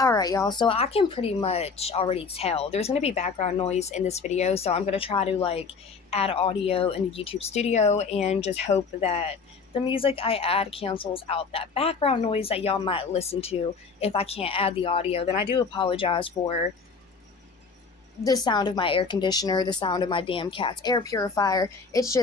Alright, y'all, so I can pretty much already tell there's going to be background noise in this video, so I'm going to try to, add audio in the YouTube studio and just hope that the music I add cancels out that background noise that y'all might listen to. If I can't add the audio, then I do apologize for the sound of my air conditioner, the sound of my damn cat's air purifier. It's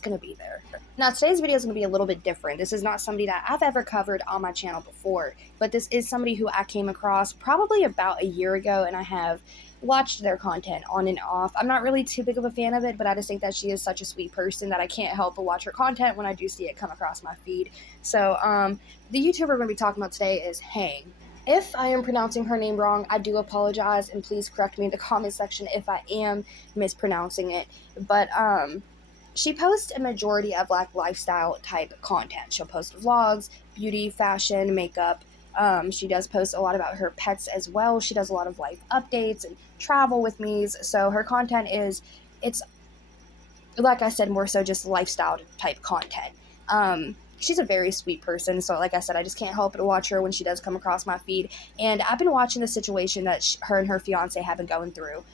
going to be there. Now, today's video is going to be a little bit different. This is not somebody that I've ever covered on my channel before, but this is somebody who I came across probably about a year ago, and I have watched their content on and off. I'm not really too big of a fan of it, but I just think that she is such a sweet person that I can't help but watch her content when I do see it come across my feed. So, the YouTuber we're going to be talking about today is Helene. If I am pronouncing her name wrong, I do apologize, and please correct me in the comment section if I am mispronouncing it. But she posts a majority of lifestyle type content. She'll post vlogs, beauty, fashion, makeup. She does post a lot about her pets as well. She does a lot of life updates and travel with me's. So her content it's like I said, more so just lifestyle type content. She's a very sweet person, so like I said, I just can't help but watch her when she does come across my feed. And I've been watching the situation that her and her fiance have been going through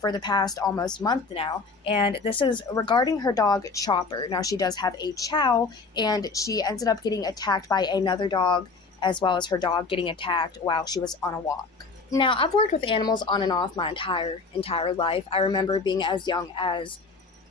for the past almost month now, and this is regarding her dog Chopper. Now, she does have a chow, and she ended up getting attacked by another dog, as well as her dog getting attacked while she was on a walk. Now, I've worked with animals on and off my entire life. I remember being as young as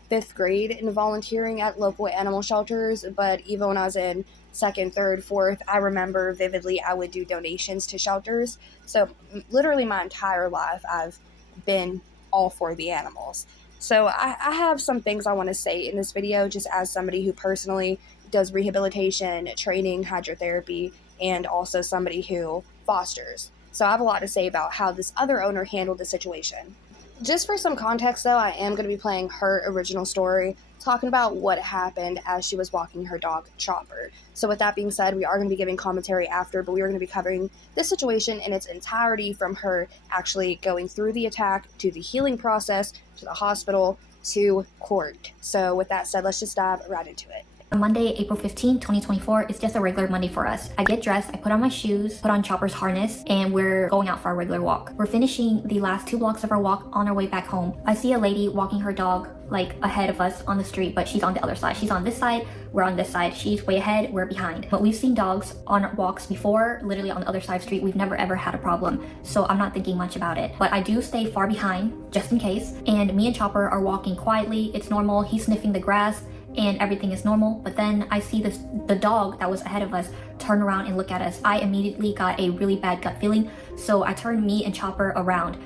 5th grade and volunteering at local animal shelters, but even when I was in 2nd, 3rd, 4th, I remember vividly I would do donations to shelters. So literally my entire life I've been all for the animals. So I have some things I want to say in this video, just as somebody who personally does rehabilitation, training, hydrotherapy, and also somebody who fosters. So I have a lot to say about how this other owner handled the situation. Just for some context, though, I am going to be playing her original story, talking about what happened as she was walking her dog, Chopper. So with that being said, we are going to be giving commentary after, but we are going to be covering this situation in its entirety, from her actually going through the attack, to the healing process, to the hospital, to court. So with that said, let's just dive right into it. Monday, April 15, 2024 is just a regular Monday for us. I get dressed, I put on my shoes, put on Chopper's harness, and we're going out for our regular walk. We're finishing the last 2 blocks of our walk on our way back home. I see a lady walking her dog ahead of us on the street, but she's on the other side. She's on this side, we're on this side. She's way ahead, we're behind. But we've seen dogs on walks before, literally on the other side of the street. We've never ever had a problem, so I'm not thinking much about it. But I do stay far behind, just in case. And me and Chopper are walking quietly. It's normal. He's sniffing the grass, and everything is normal. But then I see the dog that was ahead of us turn around and look at us. I immediately got a really bad gut feeling, so I turned me and Chopper around.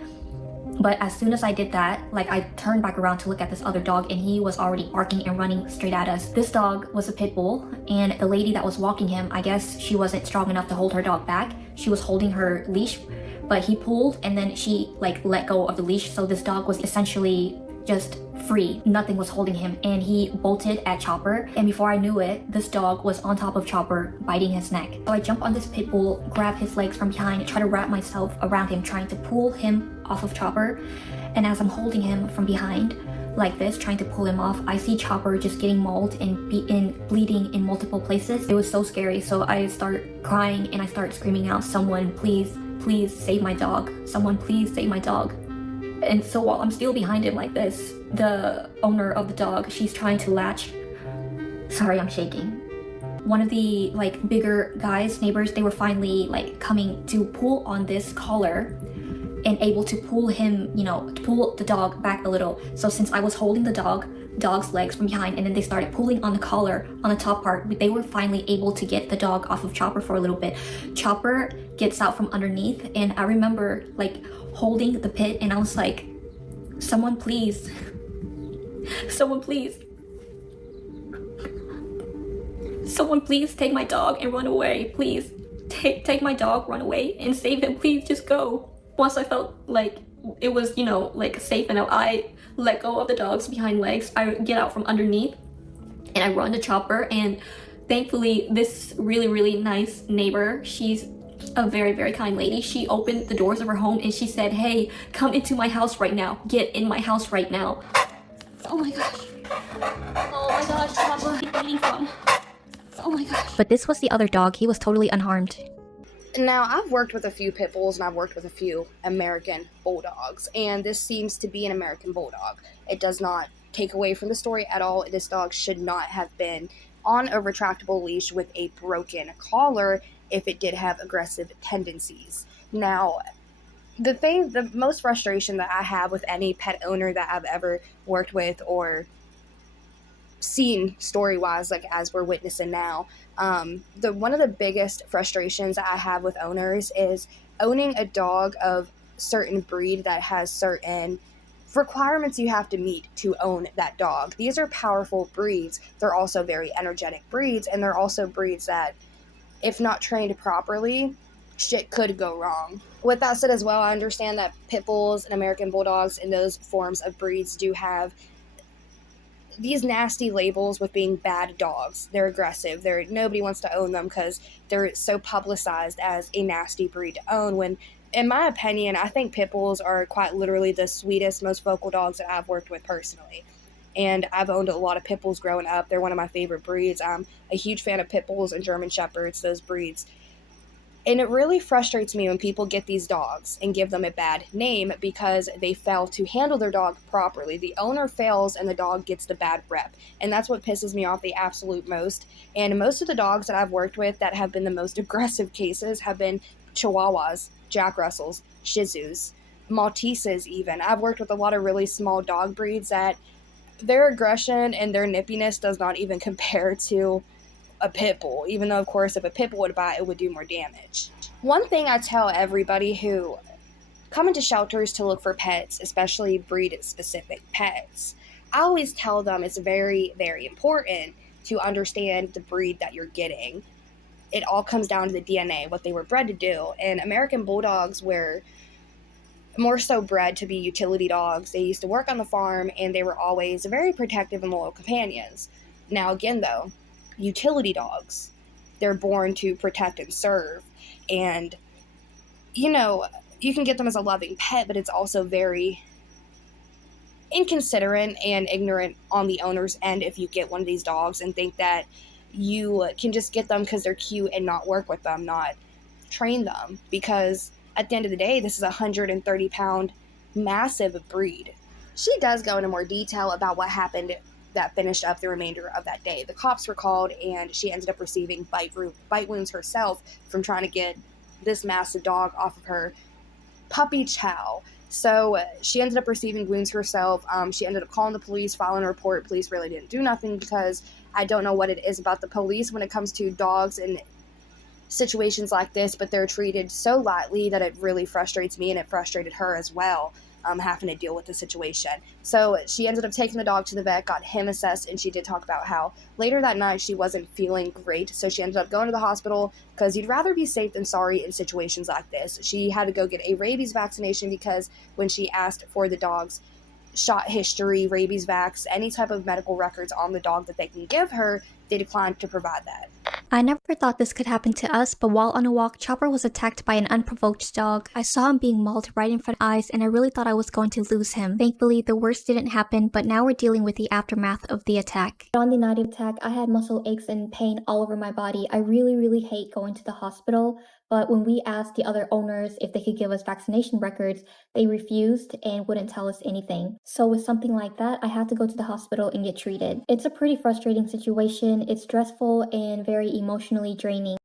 But as soon as I did that, I turned back around to look at this other dog, and he was already barking and running straight at us. This dog was a pit bull, and the lady that was walking him, I guess she wasn't strong enough to hold her dog back. She was holding her leash, but he pulled, and then she let go of the leash, so this dog was essentially just free. Nothing was holding him, and he bolted at Chopper, and before I knew it, this dog was on top of Chopper, biting his neck. So I jump on this pit bull, grab his legs from behind, try to wrap myself around him, trying to pull him off of Chopper. And as I'm holding him from behind like this, trying to pull him off, I see Chopper just getting mauled and bleeding in multiple places. It was so scary, so I start crying and I start screaming out, "Someone please, please save my dog. Someone please save my dog." And so while I'm still behind him like this, the owner of the dog, she's trying to latch. Sorry, I'm shaking. One of the bigger guys, neighbors, they were finally coming to pull on this collar and able to pull him, to pull the dog back a little. So since I was holding the dog's legs from behind, and then they started pulling on the collar on the top part, they were finally able to get the dog off of Chopper for a little bit. Chopper gets out from underneath, and I remember holding the pit, and I was like, "Someone please, someone please, someone please take my dog and run away. Please take my dog, run away and save him. Please just go." Once I felt it was, safe enough, I let go of the dog's behind legs. I get out from underneath and I run to Chopper, and thankfully this really, really nice neighbor, she's a very, very kind lady. She opened the doors of her home and she said, "Hey, come into my house right now. Get in my house right now." Oh my gosh. Oh my gosh, Chopper, he's bleeding from. Oh my gosh. But this was the other dog. He was totally unharmed. Now, I've worked with a few pit bulls and I've worked with a few American bulldogs, and this seems to be an American bulldog. It does not take away from the story at all. This dog should not have been on a retractable leash with a broken collar if it did have aggressive tendencies. Now, the most frustration that I have with any pet owner that I've ever worked with or seen story-wise, like as we're witnessing now, the one of the biggest frustrations I have with owners is owning a dog of certain breed that has certain requirements you have to meet to own that dog. These are powerful breeds. They're also very energetic breeds, and they're also breeds that, if not trained properly, shit could go wrong. With that said as well, I understand that pit bulls and American bulldogs and those forms of breeds do have these nasty labels with being bad dogs. They're aggressive. Nobody wants to own them because they're so publicized as a nasty breed to own, when in my opinion, I think pit bulls are quite literally the sweetest, most vocal dogs that I've worked with personally. And I've owned a lot of pit bulls growing up. They're one of my favorite breeds. I'm a huge fan of pit bulls and German shepherds, those breeds. And it really frustrates me when people get these dogs and give them a bad name because they fail to handle their dog properly. The owner fails and the dog gets the bad rep. And that's what pisses me off the absolute most. And most of the dogs that I've worked with that have been the most aggressive cases have been Chihuahuas, Jack Russells, Shih Tzus, Malteses even. I've worked with a lot of really small dog breeds that their aggression and their nippiness does not even compare to a pit bull, even though, of course, if a pit bull would bite, it would do more damage. One thing I tell everybody who come into shelters to look for pets, especially breed-specific pets, I always tell them it's very, very important to understand the breed that you're getting. It all comes down to the DNA, what they were bred to do. And American bulldogs were more so bred to be utility dogs. They used to work on the farm, and they were always very protective and loyal companions. Now, again, though, utility dogs, they're born to protect and serve. And, you know, you can get them as a loving pet, but it's also very inconsiderate and ignorant on the owner's end if you get one of these dogs and think that you can just get them because they're cute and not work with them, not train them. Because at the end of the day, this is a 130-pound massive breed. She does go into more detail about what happened that finished up the remainder of that day. The cops were called, and she ended up receiving bite wounds herself from trying to get this massive dog off of her puppy chow. So she ended up receiving wounds herself. She ended up calling the police, filing a report. Police really didn't do nothing because I don't know what it is about the police when it comes to dogs and situations like this, but they're treated so lightly that it really frustrates me, and it frustrated her as well, having to deal with the situation. So she ended up taking the dog to the vet, got him assessed, and she did talk about how later that night she wasn't feeling great, so she ended up going to the hospital because you'd rather be safe than sorry in situations like this. She had to go get a rabies vaccination because when she asked for the dog's shot history, rabies vax, any type of medical records on the dog that they can give her, they declined to provide that. I never thought this could happen to us, but while on a walk, Chopper was attacked by an unprovoked dog. I saw him being mauled right in front of my eyes, and I really thought I was going to lose him. Thankfully, the worst didn't happen, but now we're dealing with the aftermath of the attack. On the night of the attack, I had muscle aches and pain all over my body. I really hate going to the hospital, but when we asked the other owners if they could give us vaccination records, they refused and wouldn't tell us anything. So with something like that, I had to go to the hospital and get treated. It's a pretty frustrating situation. It's stressful and very emotionally draining.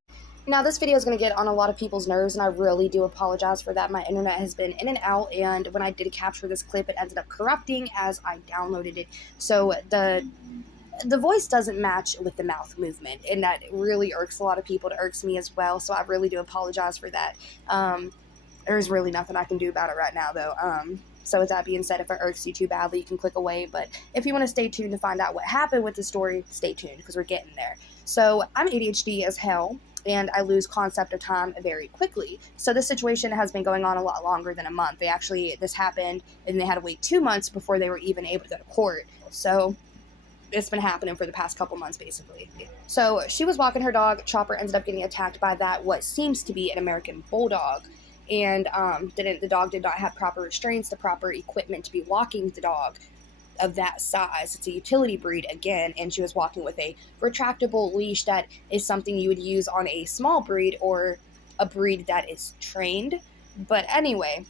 Now, this video is going to get on a lot of people's nerves, and I really do apologize for that. My internet has been in and out, and when I did capture this clip, it ended up corrupting as I downloaded it. So the voice doesn't match with the mouth movement, and that really irks a lot of people. It irks me as well, so I really do apologize for that. There's really nothing I can do about it right now, though. So with that being said, if it irks you too badly, you can click away. But if you want to stay tuned to find out what happened with the story, stay tuned, because we're getting there. So I'm ADHD as hell, and I lose concept of time very quickly. So this situation has been going on a lot longer than a month. This happened, and they had to wait 2 months before they were even able to go to court. So it's been happening for the past couple months, basically. So she was walking her dog. Chopper ended up getting attacked by what seems to be an American bulldog. And the dog did not have proper restraints, the proper equipment to be walking the dog of that size. It's a utility breed again, and she was walking with a retractable leash that is something you would use on a small breed or a breed that is trained. But anyway,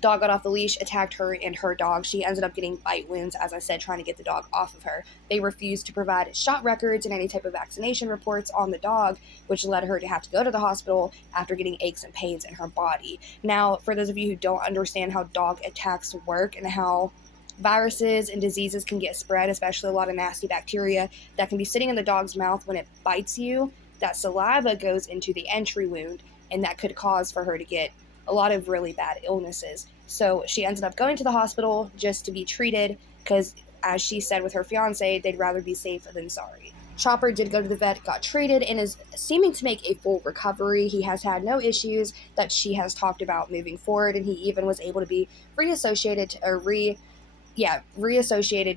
dog got off the leash, attacked her and her dog. She ended up getting bite wounds, as I said, trying to get the dog off of her. They refused to provide shot records and any type of vaccination reports on the dog, which led her to have to go to the hospital after getting aches and pains in her body. Now, for those of you who don't understand how dog attacks work and how viruses and diseases can get spread, especially a lot of nasty bacteria that can be sitting in the dog's mouth when it bites you, that saliva goes into the entry wound, and that could cause for her to get a lot of really bad illnesses. So she ended up going to the hospital just to be treated because, as she said with her fiance, they'd rather be safe than sorry. Chopper did go to the vet, got treated, and is seeming to make a full recovery. He has had no issues that she has talked about moving forward, and he even was able to be reassociated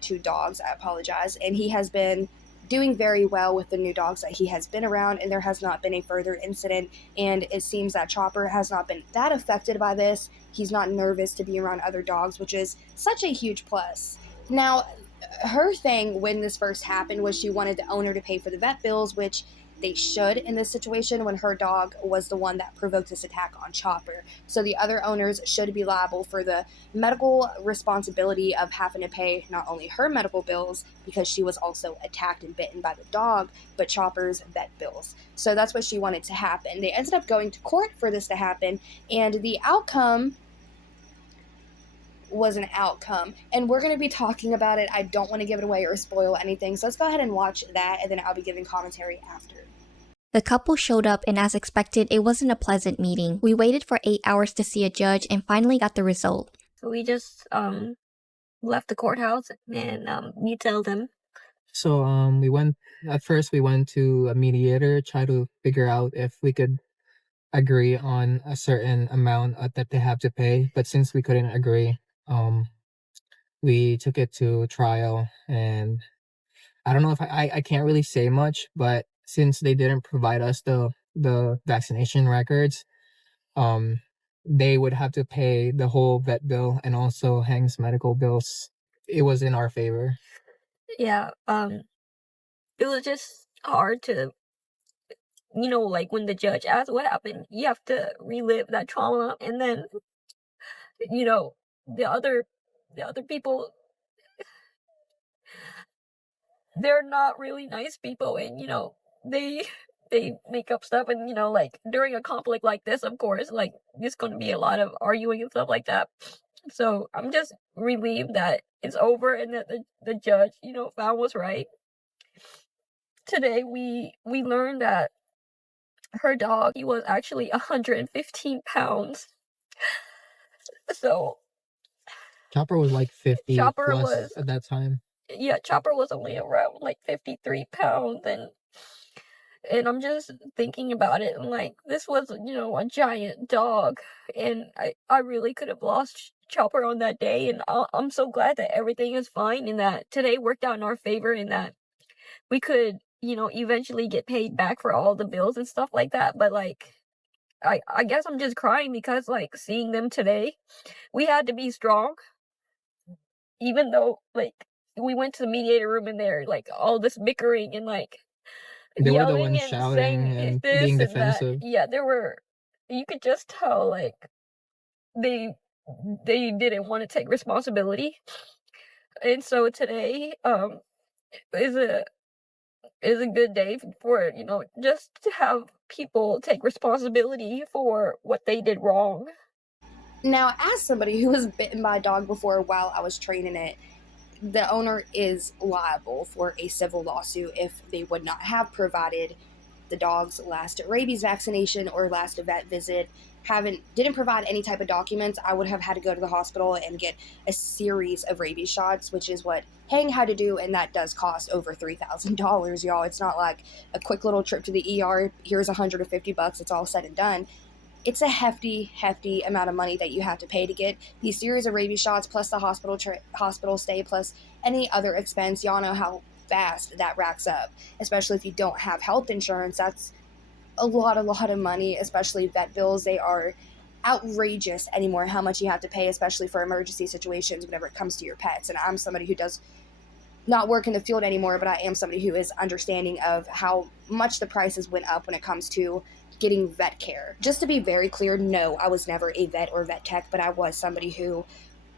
to dogs. I apologize. And he has been doing very well with the new dogs that he has been around, and there has not been a further incident, and it seems that Chopper has not been that affected by this. He's not nervous to be around other dogs, which is such a huge plus. Now, her thing when this first happened was she wanted the owner to pay for the vet bills, which they should in this situation when her dog was the one that provoked this attack on Chopper. So the other owners should be liable for the medical responsibility of having to pay not only her medical bills because she was also attacked and bitten by the dog, but Chopper's vet bills. So that's what she wanted to happen. They ended up going to court for this to happen, and the outcome was an outcome, and we're going to be talking about it. I don't want to give it away or spoil anything, so let's go ahead and watch that, and then I'll be giving commentary after. The couple showed up, and as expected, it wasn't a pleasant meeting. We waited for 8 hours to see a judge and finally got the result. So we just left the courthouse and you tell them. So we went to a mediator, try to figure out if we could agree on a certain amount that they have to pay. But since we couldn't agree, we took it to trial, and I don't know if I can't really say much, but since they didn't provide us the vaccination records, they would have to pay the whole vet bill and also Hank's medical bills. It was in our favor. Yeah, it was just hard to, like when the judge asked what happened, you have to relive that trauma, and then, the other people, they're not really nice people, and they make up stuff, and like during a conflict like this, of course, like there's going to be a lot of arguing and stuff like that. So I'm just relieved that it's over and that the judge found what's right. Today we learned that her dog, he was actually 115 pounds. So Chopper was like 50 Chopper plus was at that time. Yeah, Chopper was only around like 53 pounds, and I'm just thinking about it, and like this was a giant dog, and I really could have lost Chopper on that day, and I'm so glad that everything is fine and that today worked out in our favor and that we could eventually get paid back for all the bills and stuff like that. But like I guess I'm just crying because like seeing them today, we had to be strong, even though like we went to the mediator room and there like all this bickering and like They were the yelling ones and shouting saying and this being and that. defensive. Yeah, you could just tell like they didn't want to take responsibility. And so today is a good day for just to have people take responsibility for what they did wrong. Now, as somebody who was bitten by a dog before while I was training it, the owner is liable for a civil lawsuit if they would not have provided the dog's last rabies vaccination or last vet visit. Didn't provide any type of documents. I would have had to go to the hospital and get a series of rabies shots, which is what Hang had to do, and that does cost over $3,000, y'all. It's not like a quick little trip to the ER. Here's $150. It's all said and done. It's a hefty amount of money that you have to pay to get these series of rabies shots, plus the hospital stay, plus any other expense. Y'all know how fast that racks up, especially if you don't have health insurance. That's a lot of money, especially vet bills. They are outrageous anymore how much you have to pay, especially for emergency situations whenever it comes to your pets. And I'm somebody who does not work in the field anymore, but I am somebody who is understanding of how much the prices went up when it comes to getting vet care. Just to be very clear, no, I was never a vet or vet tech, but I was somebody who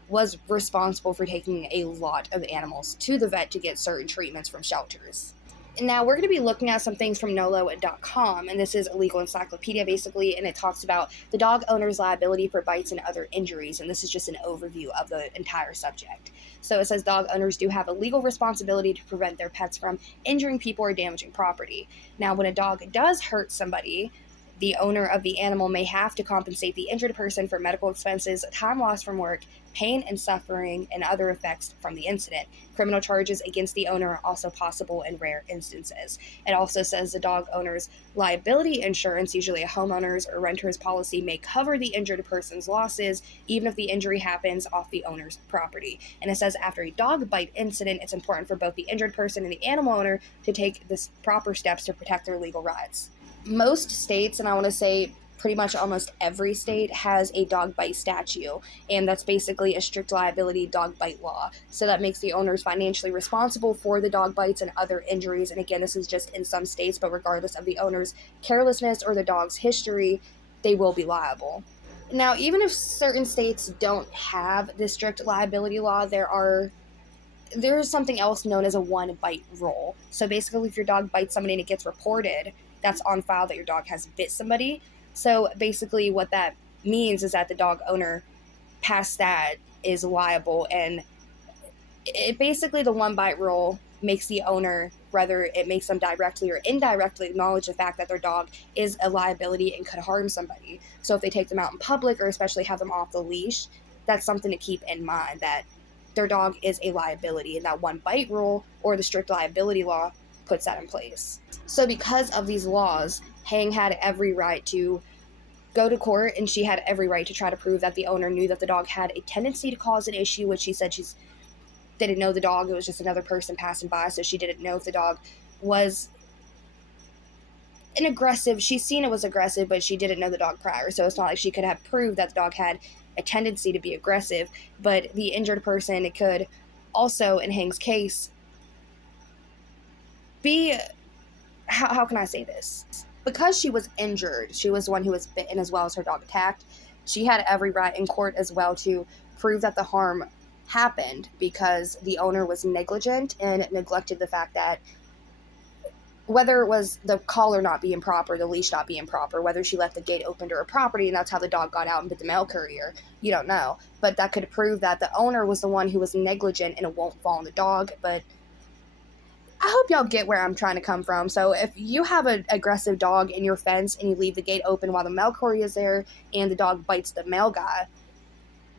was responsible for taking a lot of animals to the vet to get certain treatments from shelters. Now, we're going to be looking at some things from nolo.com, and this is a legal encyclopedia basically, and it talks about the dog owner's liability for bites and other injuries, and this is just an overview of the entire subject. So it says dog owners do have a legal responsibility to prevent their pets from injuring people or damaging property. Now, when a dog does hurt somebody, the owner of the animal may have to compensate the injured person for medical expenses, time lost from work, pain and suffering, and other effects from the incident. Criminal charges against the owner are also possible in rare instances. It also says the dog owner's liability insurance, usually a homeowner's or renter's policy, may cover the injured person's losses, even if the injury happens off the owner's property. And it says after a dog bite incident, it's important for both the injured person and the animal owner to take the proper steps to protect their legal rights. Most states, and I want to say pretty much almost every state, has a dog bite statute, and that's basically a strict liability dog bite law. So that makes the owners financially responsible for the dog bites and other injuries. And again, this is just in some states, but regardless of the owner's carelessness or the dog's history, they will be liable. Now, even if certain states don't have this strict liability law, there's something else known as a one bite rule. So basically, if your dog bites somebody and it gets reported, that's on file that your dog has bit somebody. So basically what that means is that the dog owner past that is liable, and it basically, the one bite rule makes the owner, whether it makes them directly or indirectly, acknowledge the fact that their dog is a liability and could harm somebody. So if they take them out in public, or especially have them off the leash, that's something to keep in mind, that their dog is a liability, and that one bite rule or the strict liability law puts that in place. So because of these laws, Hang had every right to go to court, and she had every right to try to prove that the owner knew that the dog had a tendency to cause an issue, which she said she didn't know the dog. It was just another person passing by, so she didn't know if the dog was an aggressive. She's seen it was aggressive, but she didn't know the dog prior, so it's not like she could have proved that the dog had a tendency to be aggressive. But the injured person could also, in Hang's case, be, how can I say this? Because she was injured, she was the one who was bitten as well as her dog attacked, she had every right in court as well to prove that the harm happened because the owner was negligent and neglected the fact that, whether it was the collar not being proper, the leash not being proper, whether she left the gate open to her property and that's how the dog got out and bit the mail courier, you don't know. But that could prove that the owner was the one who was negligent, and it won't fall on the dog. But I hope y'all get where I'm trying to come from. So if you have an aggressive dog in your fence and you leave the gate open while the mail courier is there and the dog bites the mail guy,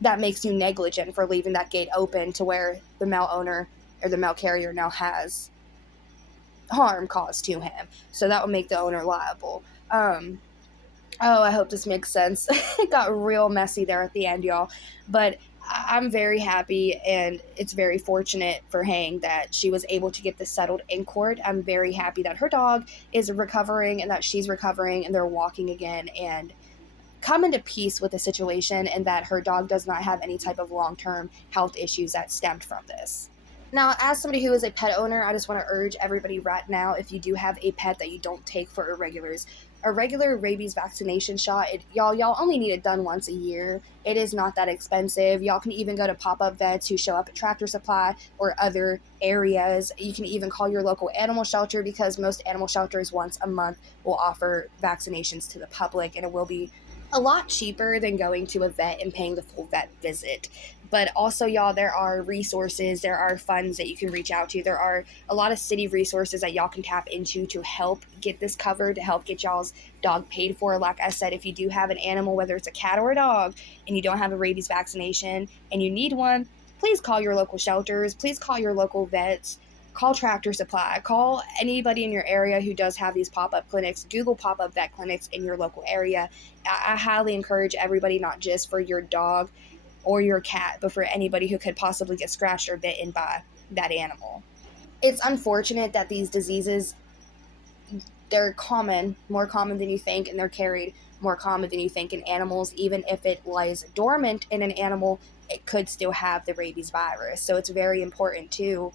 that makes you negligent for leaving that gate open to where the mail owner or the mail carrier now has harm caused to him. So that would make the owner liable. I hope this makes sense. It got real messy there at the end, y'all. But I'm very happy, and it's very fortunate for Hang that she was able to get this settled in court. I'm very happy that her dog is recovering and that she's recovering and they're walking again and coming to peace with the situation, and that her dog does not have any type of long-term health issues that stemmed from this. Now, as somebody who is a pet owner, I just want to urge everybody right now, if you do have a pet that you don't take for a regular rabies vaccination shot, y'all only need it done once a year. It is not that expensive. Y'all can even go to pop-up vets who show up at Tractor Supply or other areas. You can even call your local animal shelter, because most animal shelters once a month will offer vaccinations to the public, and it will be a lot cheaper than going to a vet and paying the full vet visit. But also, y'all, there are resources, there are funds that you can reach out to. There are a lot of city resources that y'all can tap into to help get this covered, to help get y'all's dog paid for. Like I said, if you do have an animal, whether it's a cat or a dog, and you don't have a rabies vaccination and you need one, please call your local shelters, please call your local vets, call Tractor Supply, call anybody in your area who does have these pop-up clinics. Google pop-up vet clinics in your local area. I highly encourage everybody, not just for your dog or your cat, but for anybody who could possibly get scratched or bitten by that animal. It's unfortunate that these diseases, they're common, more common than you think, and they're carried more common than you think in animals. Even if it lies dormant in an animal, it could still have the rabies virus. So it's very important to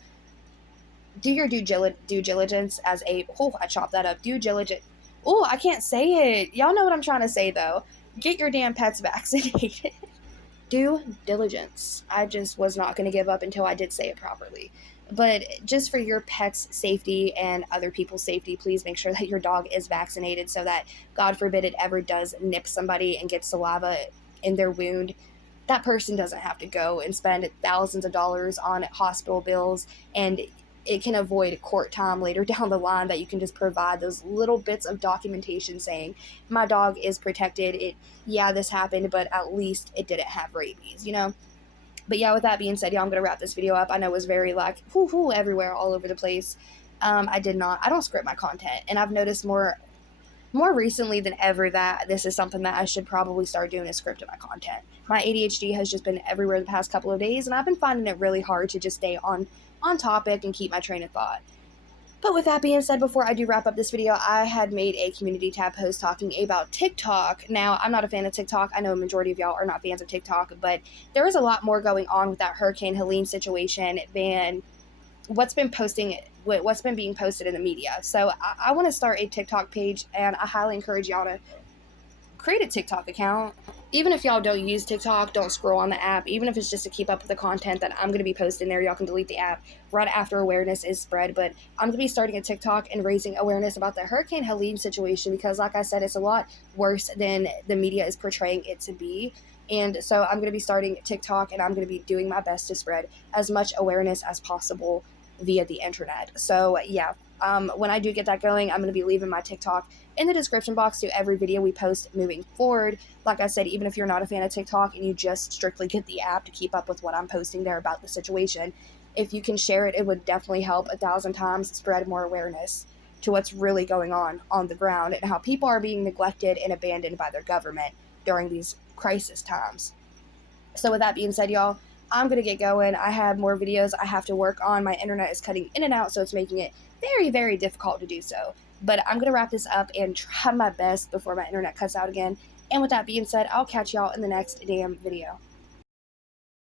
do your due diligence as a, I chopped that up, due diligence Oh, I can't say it. Y'all know what I'm trying to say, though. Get your damn pets vaccinated. Due diligence. I just was not going to give up until I did say it properly. But just for your pet's safety and other people's safety, please make sure that your dog is vaccinated so that, God forbid, it ever does nip somebody and get saliva in their wound. That person doesn't have to go and spend thousands of dollars on hospital bills, and it can avoid court time later down the line that you can just provide those little bits of documentation saying my dog is protected. Yeah, this happened, but at least it didn't have rabies, you know? But yeah, with that being said, y'all, I'm gonna wrap this video up. I know it was very like whoo everywhere, all over the place. I don't script my content, and I've noticed more recently than ever that this is something that I should probably start doing, is scripting my content. My ADHD has just been everywhere the past couple of days, and I've been finding it really hard to just stay on topic and keep my train of thought. But with that being said, before I do wrap up this video, I had made a community tab post talking about TikTok. Now, I'm not a fan of TikTok. I know a majority of y'all are not fans of TikTok, but there is a lot more going on with that Hurricane Helene situation than what's been being posted in the media. So I want to start a TikTok page, and I highly encourage y'all to create a TikTok account. Even if y'all don't use TikTok, don't scroll on the app. Even if it's just to keep up with the content that I'm going to be posting there, y'all can delete the app right after awareness is spread. But I'm going to be starting a TikTok and raising awareness about the Hurricane Helene situation because, like I said, it's a lot worse than the media is portraying it to be. And so I'm going to be starting TikTok, and I'm going to be doing my best to spread as much awareness as possible via the internet. So yeah, when I do get that going, I'm going to be leaving my TikTok in the description box to every video we post moving forward. Like I said, even if you're not a fan of TikTok and you just strictly get the app to keep up with what I'm posting there about the situation, if you can share it, it would definitely help 1,000 times spread more awareness to what's really going on the ground and how people are being neglected and abandoned by their government during these crisis times. So with that being said, y'all, I'm going to get going. I have more videos I have to work on. My internet is cutting in and out, so it's making it very, very difficult to do so. But I'm going to wrap this up and try my best before my internet cuts out again. And with that being said, I'll catch y'all in the next damn video.